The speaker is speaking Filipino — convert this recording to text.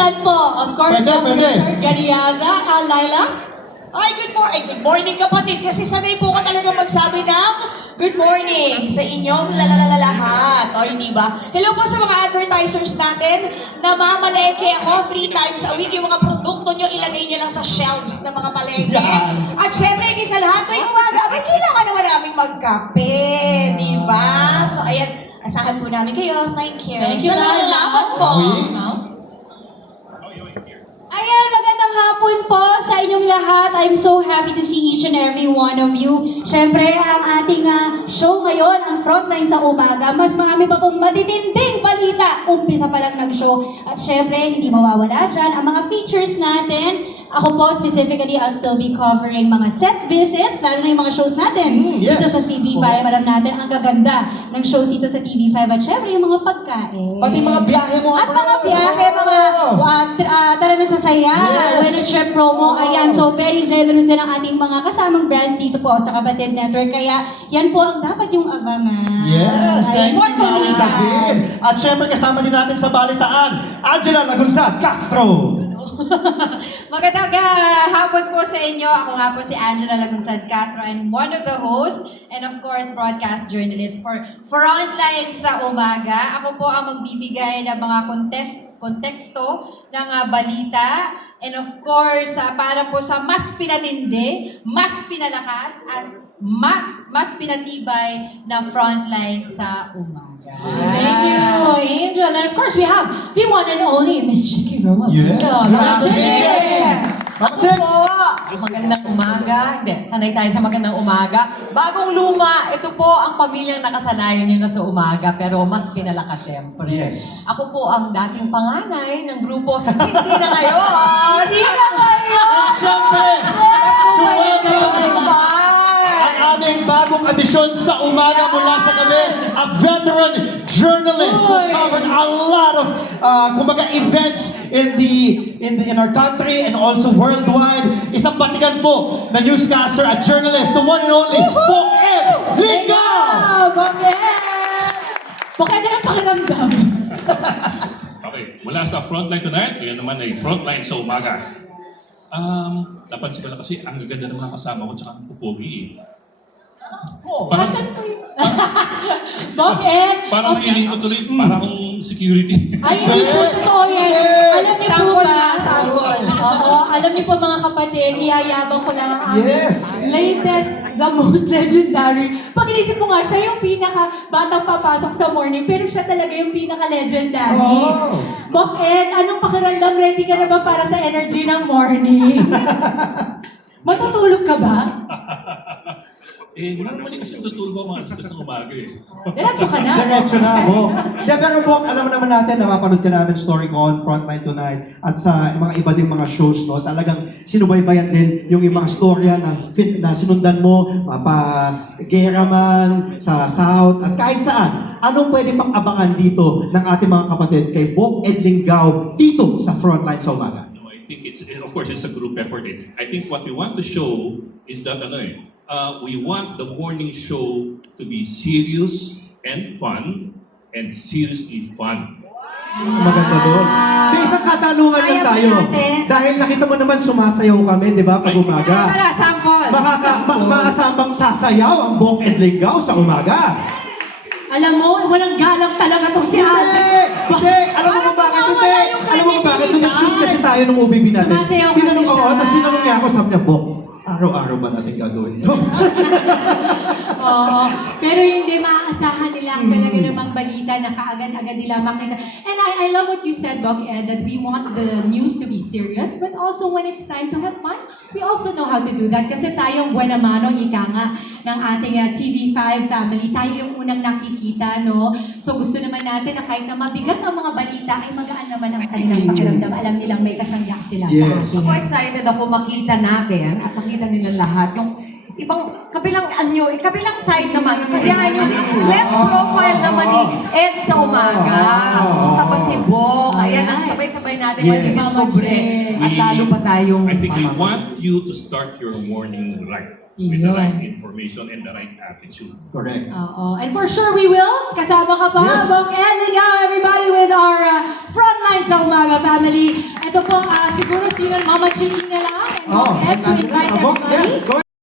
Lagunsad po. Of course, Pwede. Richard Gariaza, Laila. Ay, good morning kapatid. Kasi sanay po ka talaga magsabi ng good morning sa inyong lahat. O, hindi ba? Hello po sa mga advertisers natin. Namamalengke ako 3 times a week. Yung mga produkto nyo, ilagay nyo lang sa shelves ng mga palengke. Yan. At syempre, higit sa lahat, may umaga. May kailangan naman namin magkape. Di ba? So, ayan. Asahan po namin kayo. Thank you. Thank you, Salamat Laila. po. Ayan, magandang hapon po sa inyong lahat. I'm so happy to see each and every one of you. Siyempre, ang ating show ngayon, ang Frontline sa umaga, mas marami pa pong matitinding balita. Umpisa pa lang ng show. At siyempre, hindi mawawala dyan ang mga features natin. Ako po, specifically, I'll still be covering mga set visits, lalo na yung mga shows natin Yes. dito sa TV5. Alam natin, ang gaganda ng shows dito sa TV5. At syempre, yung mga pagkain. Pati mga biyahe mo. At mga biyahe, mga tara na sa saya, Yes. when a trip promo, ayan. So, very generous din ang ating mga kasamang brands dito po sa Kapatid Network. Kaya, yan po ang dapat yung abangan. Yes, thank you, More Mami balita. David. At syempre kasama din natin sa balitaan, Angela Lagunsad Castro. Magandang hapon po sa inyo. Ako nga po si Angela Lagunsad Castro and one of the hosts and of course broadcast journalist for Frontline sa umaga. Ako po ang magbibigay ng mga konteksto ng balita and of course para po sa mas pinatindi, mas pinalakas, mas pinatibay na Frontline sa umaga. Thank you, Angel. And of course, we have the one and only Miss Chicky Roma. Yes. Mama Mama Chicky. Mama Chicks. Magandang umaga. Hindi, sanay tayo sa magandang umaga. Bagong luma, ito po ang pamilyang nakasanayan nyo na sa umaga, pero mas pinalakas syempre. Yes. Ako po ang dating panganay ng grupo. Hindi na ngayon! Hindi na ngayon! Syempre, to welcome ang aming bagong adisyon sa umaga mula sa gabi, a veteran journalist who's covered a lot of kumbaga events in our country and also worldwide. Isang batikan po na newscaster at journalist, the one and only Bok Ed Lingao! Bakit? Bakit na ng pakiramdam? Okay, mula sa Frontline Tonight, ngayon naman ay Frontline sa umaga. Napansin ko lang kasi ang gaganda ng mga kasama ko tsaka ang pupogi eh. Parang, Asan ko yun? Bakit? parang feeling ko tuloy, parang akong security. Ay, hindi po totoo yan. Alam niyo po Sample ba? na, sample. Oo, alam niyo po mga kapatid, iyayabang ko lang ang aming Yes. latest, the most legendary. Pag inisip mo nga, siya yung pinaka-batang papasok sa morning, pero siya talaga yung pinaka-legendary. Oh. Bakit? Anong pakiramdam? Ready ka na ba para sa energy ng morning? Matutulog ka ba? Hindi naman kasi tutulog ako mga alas 3 ng umaga eh. Diretso ka na. Diretso na, Bok. Pero Bok, alam naman natin, napapanood ka namin StoryCon, Frontline Tonight, at sa mga iba ding mga shows, no? Talagang sinubaybayan din yung mga storya na sinundan mo, mapa-gera man, sa South, at kahit saan. Anong pwede pang abangan dito ng ating mga kapatid kay Bok Ed Lingao dito sa Frontline sa umaga? No, I think of course, it's a group effort eh. I think what we want to show is that we want the morning show to be serious and fun and seriously fun. Maganda doon. May isang katanungan lang Kaya ba tayo. natin? Dahil nakita mo naman sumasayaw kami, di ba, pag umaga. Tara, sample. Makakasabang sasayaw ang Bok Ed Lingao sa umaga. Alam mo, walang galang talaga tong si Ate. Kasi, alam mo kung bakit hindi? Alam mo kung bakit? Nung nag-shoot kasi tayo ng OBB natin. Sumasayaw kasi Tinanong ko, siya. tapos tinanong niya ako, sabi niya, Bok, araw-araw ba natin gagawin ito? Oo. Pero hindi maaasahan nila ang talaga namang balita na kaagad-agad nila makita. And I love what you said, Doc Ed, that we want the news to be serious, but also when it's time to have fun, we also know how to do that. Kasi tayong buena mano, ika nga, ng ating TV5 family, tayo yung unang nakikita, no? So gusto naman natin na kahit na mabigat ang mga balita, ay magaan naman ang kanilang pakiramdam. Alam nilang may kasangga sila Yes. sa Ako atin. excited ako makita natin at makita nila lahat yung ibang kabilang side naman. Kaya yung left profile naman ni Ed sa umaga. Kumusta pa si Bok? Ayan ang sabay-sabay natin Yes. magdiscover. At lalo pa tayong I think we mamamagitan. want you to start your morning right with the right information and the right attitude. Correct. Oo. And for sure we will. Kasama ka pa, Yes. Bok Ed Lingao, everybody with our Frontline sa Umaga family. Ito po, siguro sino Mama Chiki na lang. And Ed to invite